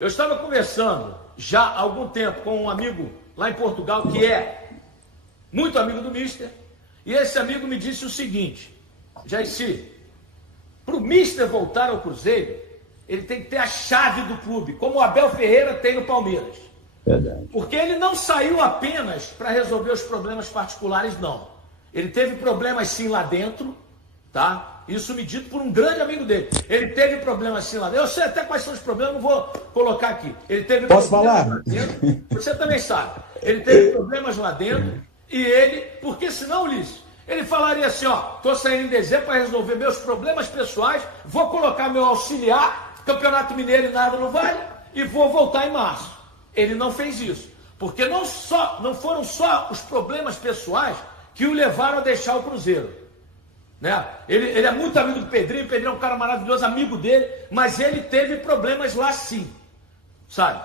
Eu estava conversando já há algum tempo com um amigo lá em Portugal que é muito amigo do Mister, e esse amigo me disse o seguinte: Jairci, para o Mister voltar ao Cruzeiro, ele tem que ter a chave do clube, como o Abel Ferreira tem no Palmeiras. Verdade. Porque ele não saiu apenas para resolver os problemas particulares, não. Ele teve problemas sim lá dentro, tá? Isso me dito por um grande amigo dele. Ele teve problemas sim lá dentro. Eu sei até quais são os problemas, não vou colocar aqui. Ele teve Posso problemas falar? lá dentro. Você também sabe. Ele teve problemas lá dentro e ele, porque senão, Ulisses, ele falaria assim, ó, estou saindo em dezembro para resolver meus problemas pessoais, vou colocar meu auxiliar, Campeonato Mineiro e nada não vale, e vou voltar em março. Ele não fez isso, porque não foram só os problemas pessoais que o levaram a deixar o Cruzeiro. Né? Ele é muito amigo do Pedrinho, o Pedrinho é um cara maravilhoso, amigo dele, mas ele teve problemas lá sim, sabe?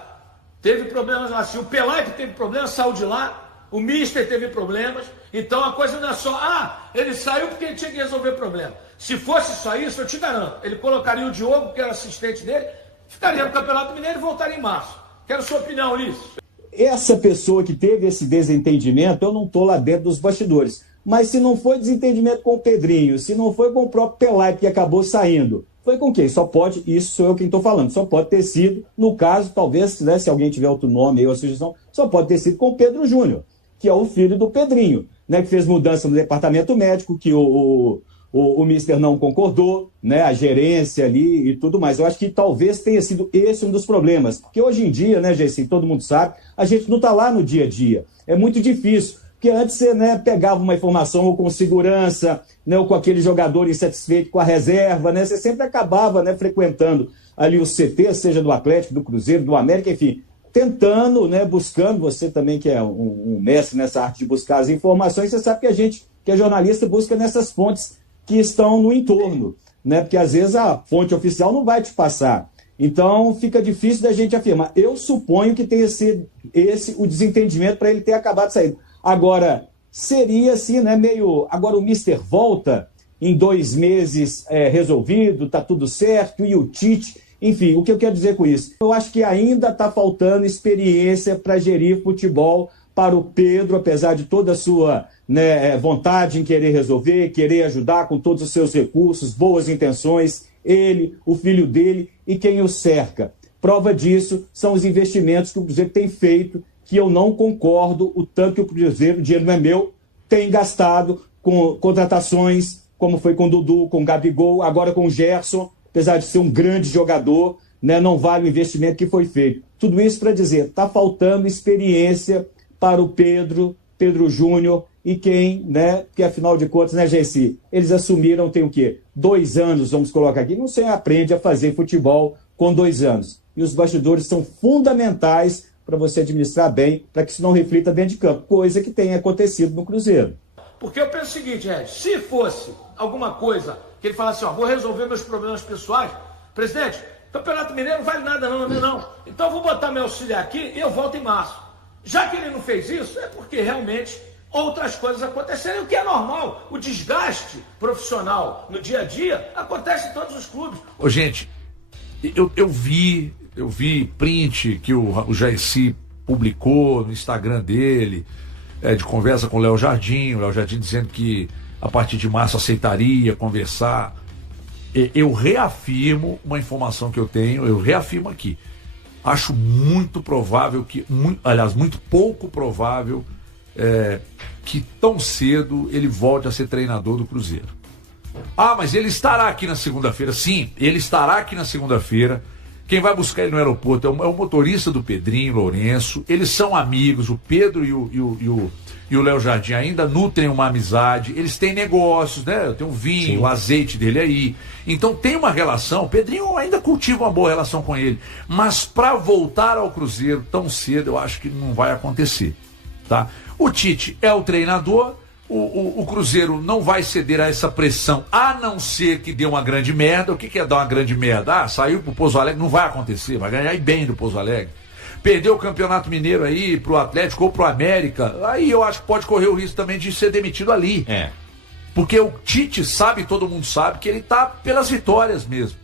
Teve problemas lá sim. O Pelaipe teve problemas, saiu de lá, o Mister teve problemas, então a coisa não é só, ele saiu porque ele tinha que resolver problema. Se fosse só isso, eu te garanto, ele colocaria o Diogo, que era assistente dele, ficaria no Campeonato Mineiro e voltaria em março. Quero sua opinião, Ulisses. Essa pessoa que teve esse desentendimento, eu não estou lá dentro dos bastidores. Mas se não foi desentendimento com o Pedrinho, se não foi com o próprio Pelaipe que acabou saindo, foi com quem? Só pode, isso sou eu quem estou falando, só pode ter sido, no caso, talvez, né, se alguém tiver outro nome aí ou sugestão, só pode ter sido com o Pedro Júnior, que é o filho do Pedrinho, né, que fez mudança no departamento médico, que o Mister não concordou, né, a gerência ali e tudo mais. Eu acho que talvez tenha sido esse um dos problemas, porque hoje em dia, né, Gessi, todo mundo sabe, a gente não está lá no dia a dia, é muito difícil. Porque antes você, né, pegava uma informação ou com segurança, né, ou com aquele jogador insatisfeito com a reserva, né, você sempre acabava, né, frequentando ali o CT, seja do Atlético, do Cruzeiro, do América, enfim, tentando, né, buscando, você também que é um mestre nessa arte de buscar as informações, você sabe que a gente, que é jornalista, busca nessas fontes que estão no entorno, né, porque às vezes a fonte oficial não vai te passar. Então fica difícil da gente afirmar. Eu suponho que tenha sido esse o desentendimento para ele ter acabado saindo. Agora, seria assim, né, meio... Agora o Mister volta em 2 meses resolvido, tá tudo certo, e o Tite... Enfim, o que eu quero dizer com isso? Eu acho que ainda está faltando experiência para gerir futebol para o Pedro, apesar de toda a sua, né, vontade em querer resolver, querer ajudar com todos os seus recursos, boas intenções, ele, o filho dele e quem o cerca. Prova disso são os investimentos que o Cruzeiro tem feito, que eu não concordo o tanto que o Cruzeiro, o dinheiro não é meu, tem gastado com contratações, como foi com o Dudu, com o Gabigol, agora com o Gerson, apesar de ser um grande jogador, né, não vale o investimento que foi feito. Tudo isso para dizer, está faltando experiência para o Pedro Júnior e quem, né, que afinal de contas, né, Gessi, eles assumiram, tem o quê? 2 anos, vamos colocar aqui, não se aprende a fazer futebol com 2 anos. E os bastidores são fundamentais para você administrar bem, para que isso não reflita dentro de campo, coisa que tem acontecido no Cruzeiro. Porque eu penso o seguinte, se fosse alguma coisa que ele falasse, vou resolver meus problemas pessoais, presidente, Campeonato Mineiro não vale nada não, então eu vou botar meu auxiliar aqui e eu volto em março. Já que ele não fez isso, é porque realmente outras coisas aconteceram, o que é normal, o desgaste profissional no dia a dia acontece em todos os clubes. Ô, gente, eu vi print que o Jairci publicou no Instagram dele, de conversa com o Léo Jardim dizendo que a partir de março aceitaria conversar. Eu reafirmo uma informação que eu tenho, eu reafirmo aqui. Acho muito provável muito pouco provável que tão cedo ele volte a ser treinador do Cruzeiro. Mas ele estará aqui na segunda-feira. Sim, ele estará aqui na segunda-feira. Quem vai buscar ele no aeroporto é o motorista do Pedrinho, Lourenço. Eles são amigos, o Pedro e o Léo Jardim ainda nutrem uma amizade. Eles têm negócios, né? Tem o vinho, sim, o azeite dele aí. Então tem uma relação. O Pedrinho ainda cultiva uma boa relação com ele. Mas para voltar ao Cruzeiro tão cedo, eu acho que não vai acontecer, tá? O Tite é o treinador. O Cruzeiro não vai ceder a essa pressão, a não ser que dê uma grande merda. O que é dar uma grande merda? Saiu pro Pouso Alegre, não vai acontecer, vai ganhar bem do Pouso Alegre. Perdeu o Campeonato Mineiro aí pro Atlético ou pro América, aí eu acho que pode correr o risco também de ser demitido ali. Porque o Tite sabe, todo mundo sabe, que ele tá pelas vitórias mesmo.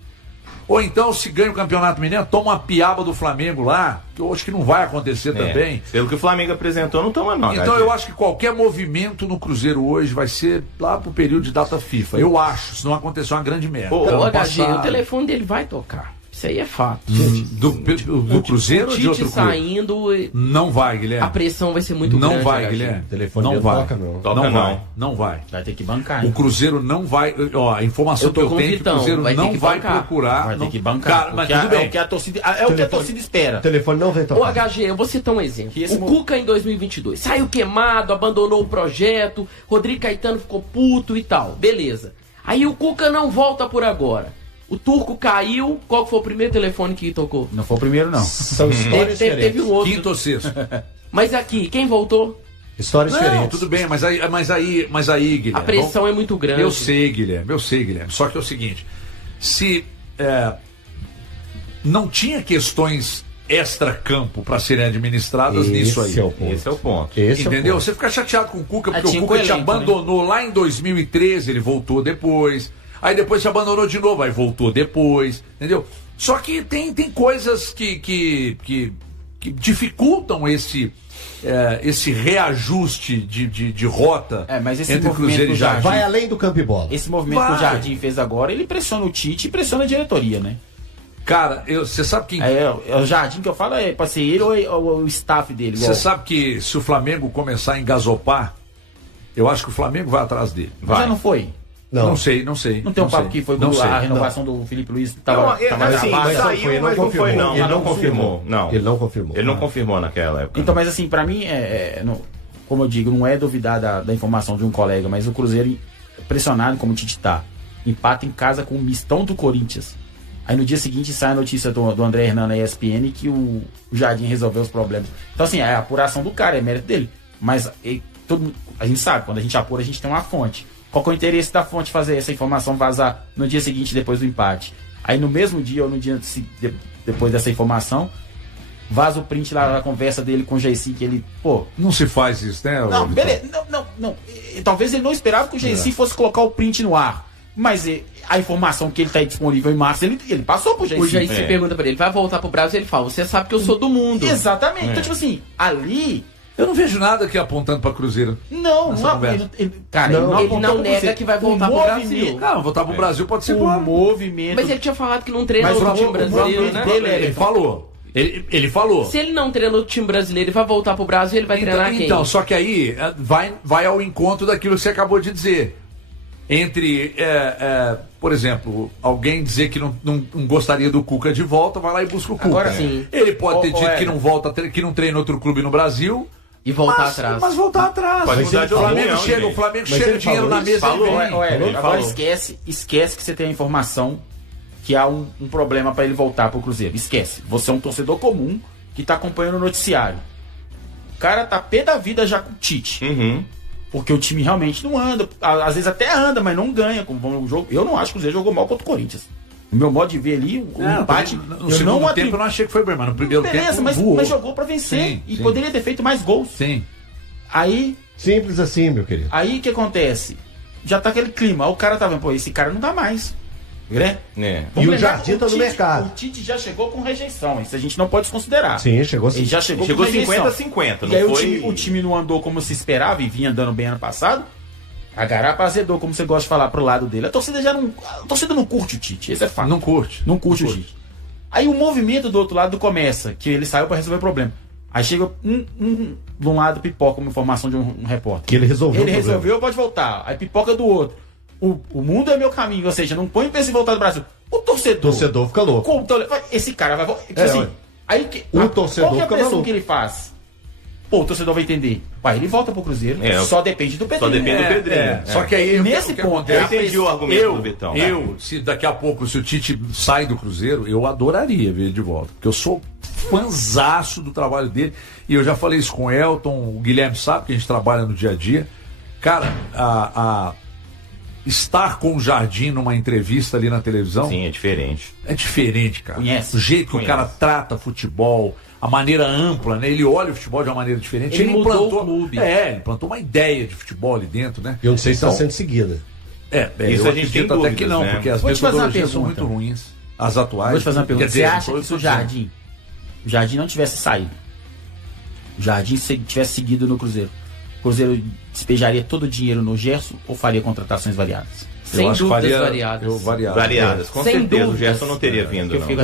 Ou então, se ganha o Campeonato Mineiro, toma uma piaba do Flamengo lá, que eu acho que não vai acontecer também. Pelo que o Flamengo apresentou, não toma não. Então eu acho que qualquer movimento no Cruzeiro hoje vai ser lá pro período de data FIFA. Eu acho, se não acontecer uma grande merda. O HG, o telefone dele vai tocar. Isso aí é fato. Do Cruzeiro ou de outro clube? Saindo, não vai, Guilherme. A pressão vai ser muito não grande. Não vai, HG. Guilherme. O telefone não vai. Toca, não. Toca não não. Vai. Não vai. Vai ter que bancar. O Cruzeiro não vai. Ó, a informação que eu tenho é que o Cruzeiro não vai procurar. Vai ter que bancar. Cara, mas tudo bem. É o que a torcida espera. O telefone não vem Ô tocar. HG, eu vou citar um exemplo. O Cuca em 2022 saiu queimado, abandonou o projeto, Rodrigo Caetano ficou puto e tal. Beleza. Aí o Cuca não volta por agora. O Turco caiu, qual foi o primeiro telefone que tocou? Não foi o primeiro, não. São histórias Teve um outro. Quinto ou sexto. Mas aqui, quem voltou? Histórias Não, diferentes. tudo bem, mas aí, Guilherme. A pressão é muito grande. Eu sei, Guilherme. Só que é o seguinte: se não tinha questões extra-campo para serem administradas nisso aí. Esse é o ponto. Entendeu? Você fica chateado com o Cuca, porque o Cuca te abandonou lá em 2013, ele voltou depois. Aí depois se abandonou de novo, aí voltou depois, entendeu? Só que tem coisas que dificultam esse reajuste de rota mas esse entre Cruzeiro e Jardim. vai além do campo e bola. Esse movimento que o Jardim fez agora, ele pressiona o Tite e pressiona a diretoria, né? Cara, você sabe quem... É o Jardim que eu falo, pode ser ele ou o staff dele. Você sabe que se o Flamengo começar a engasopar, eu acho que o Flamengo vai atrás dele. Já não foi? Não sei. Não tem um papo que foi a renovação do Felipe Luiz? Saiu, mas não foi não. Ele não confirmou. Ele não confirmou. Ele não confirmou naquela época. Então, mas assim, pra mim, como eu digo, não é duvidar da informação de um colega, mas o Cruzeiro, pressionado como o Tite tá, empata em casa com o mistão do Corinthians. Aí no dia seguinte sai a notícia do André Hernan na ESPN que o Jardim resolveu os problemas. Então, assim, é a apuração do cara, é mérito dele. Mas a gente sabe, quando a gente apura, a gente tem uma fonte. Qual que é o interesse da fonte fazer essa informação vazar no dia seguinte, depois do empate? Aí no mesmo dia ou no dia depois dessa informação, vaza o print lá da conversa dele com o Jaycee, que ele, Não se faz isso, né? Não, beleza. Não. Talvez ele não esperava que o Jaycee fosse colocar o print no ar. Mas a informação que ele está disponível em março, ele passou pro Jaycee. O Jaycee pergunta pra ele, vai voltar pro Brasil? Ele fala, você sabe que eu sou do mundo. Exatamente. Então, tipo assim, ali... Eu não vejo nada aqui apontando pra Cruzeiro. Não. Ele não nega que vai voltar pro Brasil. Não, voltar pro Brasil pode ser um movimento. Mas ele tinha falado que não treina no time brasileiro, né? Ele falou. Ele falou. Se ele não treina no time brasileiro, ele vai voltar pro Brasil, ele vai treinar quem? Então, só que aí vai ao encontro daquilo que você acabou de dizer. Entre, por exemplo, alguém dizer que não gostaria do Cuca de volta, vai lá e busca o Cuca. Agora sim. Ele pode ter dito que não volta, que não treina outro clube no Brasil. E voltar atrás. Mas voltar atrás. Pode mudar de opinião, o Flamengo chega dinheiro na mesa e vem. Agora esquece que você tem a informação que há um problema para ele voltar pro Cruzeiro. Esquece. Você é um torcedor comum que tá acompanhando o noticiário. O cara tá pé da vida já com o Tite. Porque o time realmente não anda. Às vezes até anda, mas não ganha. Como jogo. Eu não acho que o Cruzeiro jogou mal contra o Corinthians. No meu modo de ver ali, o empate. No segundo tempo eu não achei que foi bem, mas no primeiro tempo mas jogou pra vencer. Sim. Poderia ter feito mais gols. Sim. Aí. Simples assim, meu querido. Aí o que acontece? Já tá aquele clima. O cara tá vendo, esse cara não dá mais. Né? E o Jardim tá no mercado. O Tite já chegou com rejeição. Isso a gente não pode desconsiderar. Sim, chegou sim. Ele já chegou com 50-50. E aí o time não andou como se esperava e vinha andando bem ano passado. A garapa azedou, como você gosta de falar, pro lado dele. A torcida não curte o Tite, esse é fato. Não curte o Tite. Aí o movimento do outro lado começa, que ele saiu pra resolver o problema. Aí chega de um lado pipoca uma informação de um repórter. Que ele resolveu. Ele resolveu, pode voltar. Aí pipoca do outro. O mundo é meu caminho, ou seja, não põe o peso em voltar do Brasil. O torcedor fica louco. Esse cara vai voltar. O torcedor qual que é a pressão que ele faz? O torcedor vai entender. Ele volta pro Cruzeiro. Só depende do Pedrinho. Só depende do Pedrinho. Só que aí, nesse ponto, eu entendi o argumento do Vitão. Se daqui a pouco, se o Tite sai do Cruzeiro, eu adoraria ver ele de volta. Porque eu sou fãzaço do trabalho dele. E eu já falei isso com o Elton, o Guilherme sabe que a gente trabalha no dia a dia. Cara, estar com o Jardim numa entrevista ali na televisão. Sim, é diferente. É diferente, cara. Conhece? O jeito que o cara trata futebol, a maneira ampla, né? Ele olha o futebol de uma maneira diferente. Ele mudou o clube. Ele plantou uma ideia de futebol ali dentro, né? Eu não sei se está sendo seguida. Isso a gente tem até dúvidas, que não, né? porque as Vou te fazer uma metodologias são pergunta. muito ruins. as atuais. Vou te fazer uma pergunta. Quer dizer, Você acha que se o Jardim não tivesse saído, o Jardim tivesse seguido no Cruzeiro, o Cruzeiro despejaria todo o dinheiro no Gerson ou faria contratações variadas? Sem dúvidas variadas. Variadas, com Sem certeza. dúvidas. O Gerson não teria vindo, Eu não. fico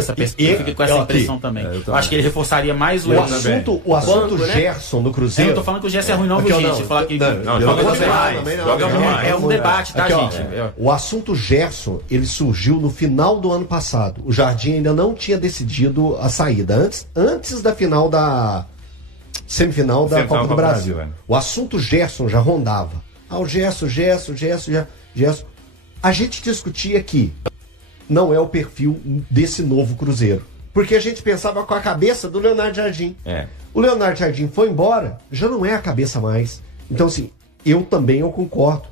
com essa impressão também. Eu acho que ele reforçaria mais O assunto Banco, né? Gerson no Eu Cruzeiro. não tô falando que o Gerson é ruim, não, viu, gente? Falar que Não, joga demais. Joga demais. é um debate, tá, Aqui, ó, gente? o assunto Gerson, ele surgiu no final do ano passado. O Jardim ainda não tinha decidido a saída. Antes da final da semifinal da Copa do Brasil. O assunto Gerson já rondava. O Gerson. A gente discutia que não é o perfil desse novo Cruzeiro. Porque a gente pensava com a cabeça do Leonardo Jardim. O Leonardo Jardim foi embora, já não é a cabeça mais. Então, assim, eu concordo.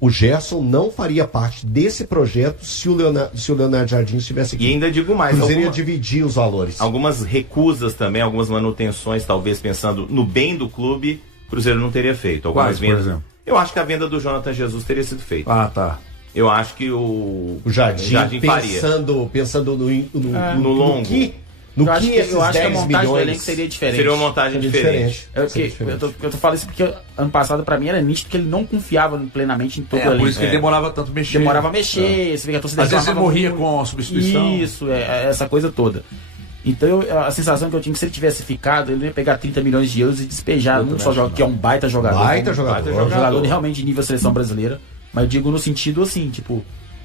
O Gerson não faria parte desse projeto se o Leonardo Jardim estivesse aqui. E ainda digo mais. O Cruzeiro ia dividir os valores. Algumas recusas também, algumas manutenções, talvez pensando no bem do clube, o Cruzeiro não teria feito. Algumas vendas. Por exemplo? Eu acho que a venda do Jonathan Jesus teria sido feita. Tá. Eu acho que o Jardim faria. Pensando no longo. No que esses eu acho que a 10 montagem do milhões elenco seria diferente. Seria uma montagem diferente. Eu tô falando isso porque ano passado pra mim era nítido que ele não confiava plenamente em todo o elenco. Por isso que ele demorava tanto a mexer. Demorava a mexer, você vê que a torcida às vezes ele morria muito. com a substituição. Isso, essa coisa toda. Então a sensação que eu tinha que se ele tivesse ficado, ele ia pegar 30 milhões de euros e despejar num só jogador, que é um baita jogador. Jogador realmente de nível seleção brasileira. Mas eu digo no sentido assim, tipo,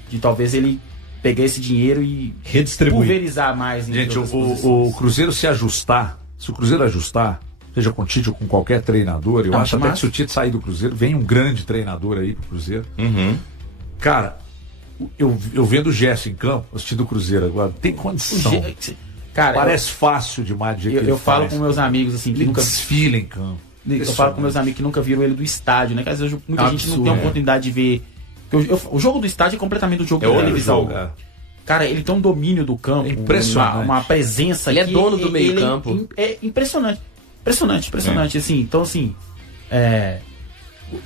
de talvez ele pegar esse dinheiro e redistribuir, pulverizar mais. Gente, o Cruzeiro se o Cruzeiro ajustar, seja com o Tite ou com qualquer treinador, eu acho até que se o Tite sair do Cruzeiro, vem um grande treinador aí pro Cruzeiro. Cara, eu vendo o Gerson em campo, assistindo o Cruzeiro agora, tem condição. Cara, parece fácil demais do jeito que eu falo com meus amigos assim, que nunca desfila em campo. Eu falo com meus amigos que nunca viram ele do estádio, né? Que às vezes muita gente não tem a oportunidade de ver. O jogo do estádio é completamente o jogo da televisão. Cara, ele tem um domínio do campo, uma presença. Ele é dono do meio campo. É impressionante. Impressionante. Assim, então, assim,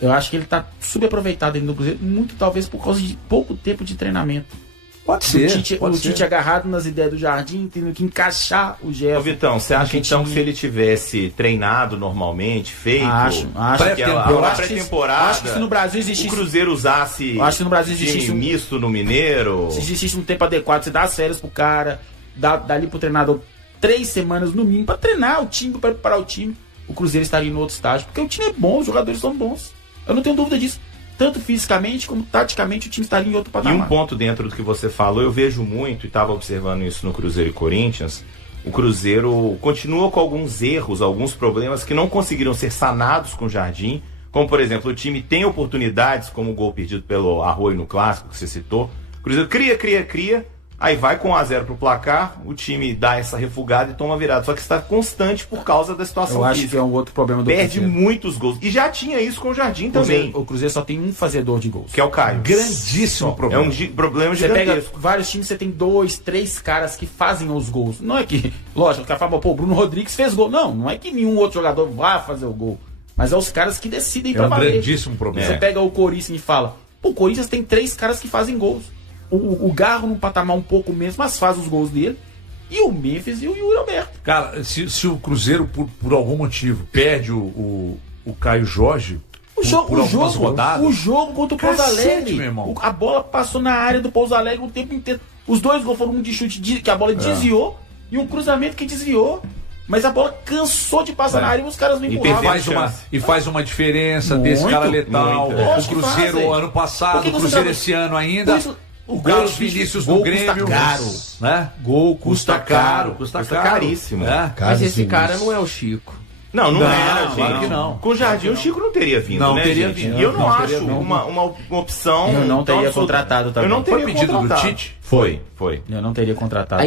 eu acho que ele tá subaproveitado dentro do Cruzeiro, muito talvez por causa de pouco tempo de treinamento. Pode ser. O Tite agarrado nas ideias do Jardim, tendo que encaixar o Gerson. Ô Vitão, você acha então que se ele tivesse treinado normalmente, feito acho pré-temporada, acho que se no Brasil existisse, o Cruzeiro usasse acho que no Brasil existisse time misto no Mineiro, se existisse um tempo adequado, você dá as férias pro cara, dá ali pro treinador 3 semanas no mínimo pra treinar o time, pra preparar o time, o Cruzeiro estaria em outro estágio, porque o time é bom, os jogadores são bons. Eu não tenho dúvida disso. Tanto fisicamente como taticamente o time estaria em outro patamar. E um ponto dentro do que você falou, eu vejo muito, e estava observando isso no Cruzeiro e Corinthians, o Cruzeiro continua com alguns erros, alguns problemas que não conseguiram ser sanados com o Jardim, como por exemplo, o time tem oportunidades, como o gol perdido pelo Arroio no Clássico, que você citou, o Cruzeiro cria, aí vai com 1-0 pro placar, o time dá essa refugada e toma virada. Só que está constante por causa da situação física. Eu acho física. que é um outro problema do Perde Cruzeiro. muitos gols. E já tinha isso com o Jardim também. O Cruzeiro só tem um fazedor de gols. Que é o Caio. Grandíssimo problema. É um problema Você gigantesco. pega vários times, você tem 2, 3 caras que fazem os gols. Não é que, lógico, o cara fala, pô, o Bruno Rodrigues fez gol. Não é que nenhum outro jogador vá fazer o gol. Mas é os caras que decidem pra valer. É um grandíssimo problema. Você pega o Corinthians e fala, pô, o Corinthians tem 3 caras que fazem gols. O Garro num patamar um pouco menos, mas faz os gols dele. E o Memphis e o Yuri Alberto. Cara, se o Cruzeiro, por algum motivo, perde o Caio Jorge, por algumas rodadas... O jogo contra o Pouso Alegre, meu irmão. A bola passou na área do Pouso Alegre o tempo inteiro. Os 2 gols foram um de chute que a bola desviou e um cruzamento que desviou. Mas a bola cansou de passar na área e os caras não empurravam. E faz uma diferença muito, desse cara letal. muito. O Cruzeiro ano passado, o Cruzeiro esse ano ainda. O Carlos Vinícius do Grêmio. Caro. Né? Gol custa caro. Custa caríssimo. Mas esse cara não é o Chico. Não era, gente. Claro que não. Com o Jardim o Chico não teria vindo, não né, teria gente? vindo. E eu não acho não. uma opção... Eu não teria absoluta. contratado também. Eu não teria Foi pedido contratado. do Tite? Foi. Eu não teria contratado. A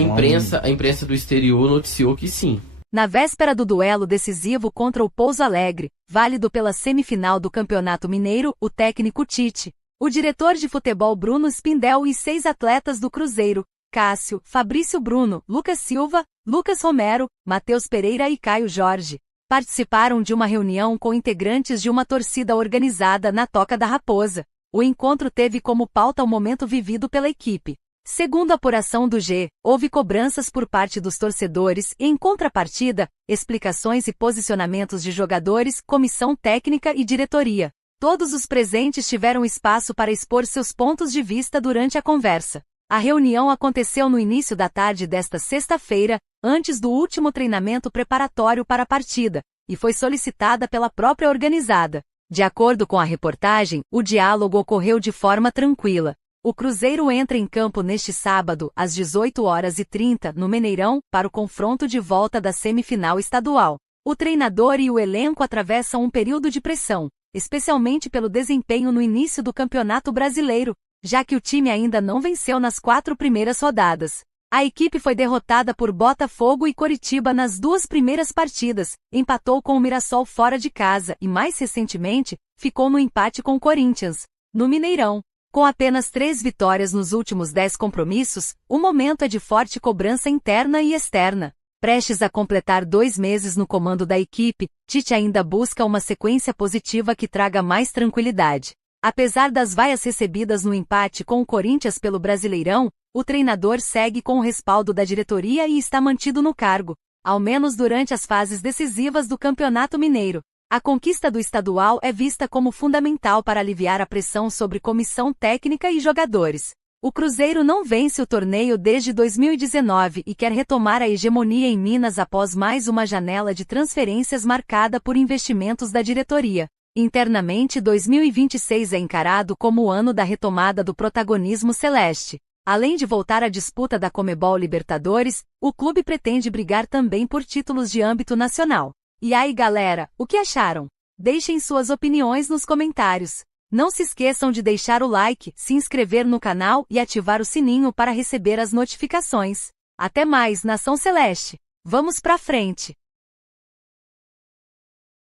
imprensa do exterior noticiou que sim. Na véspera do duelo decisivo contra o Pouso Alegre, válido pela semifinal do Campeonato Mineiro, o técnico Tite, o diretor de futebol Bruno Spindel e 6 atletas do Cruzeiro, Cássio, Fabrício Bruno, Lucas Silva, Lucas Romero, Matheus Pereira e Caio Jorge, participaram de uma reunião com integrantes de uma torcida organizada na Toca da Raposa. O encontro teve como pauta o momento vivido pela equipe. Segundo a apuração do G, houve cobranças por parte dos torcedores e, em contrapartida, explicações e posicionamentos de jogadores, comissão técnica e diretoria. Todos os presentes tiveram espaço para expor seus pontos de vista durante a conversa. A reunião aconteceu no início da tarde desta sexta-feira, antes do último treinamento preparatório para a partida, e foi solicitada pela própria organizada. De acordo com a reportagem, o diálogo ocorreu de forma tranquila. O Cruzeiro entra em campo neste sábado, às 18h30, no Mineirão, para o confronto de volta da semifinal estadual. O treinador e o elenco atravessam um período de pressão, especialmente pelo desempenho no início do Campeonato Brasileiro, já que o time ainda não venceu nas 4 primeiras rodadas. A equipe foi derrotada por Botafogo e Coritiba nas 2 primeiras partidas, empatou com o Mirassol fora de casa e, mais recentemente, ficou no empate com o Corinthians, no Mineirão. Com apenas 3 vitórias nos últimos 10 compromissos, o momento é de forte cobrança interna e externa. Prestes a completar 2 meses no comando da equipe, Tite ainda busca uma sequência positiva que traga mais tranquilidade. Apesar das vaias recebidas no empate com o Corinthians pelo Brasileirão, o treinador segue com o respaldo da diretoria e está mantido no cargo, ao menos durante as fases decisivas do Campeonato Mineiro. A conquista do estadual é vista como fundamental para aliviar a pressão sobre comissão técnica e jogadores. O Cruzeiro não vence o torneio desde 2019 e quer retomar a hegemonia em Minas após mais uma janela de transferências marcada por investimentos da diretoria. Internamente, 2026 é encarado como o ano da retomada do protagonismo celeste. Além de voltar à disputa da Conmebol Libertadores, o clube pretende brigar também por títulos de âmbito nacional. E aí, galera, o que acharam? Deixem suas opiniões nos comentários. Não se esqueçam de deixar o like, se inscrever no canal e ativar o sininho para receber as notificações. Até mais, Nação Celeste! Vamos pra frente!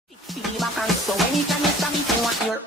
So anytime you stop me, you want your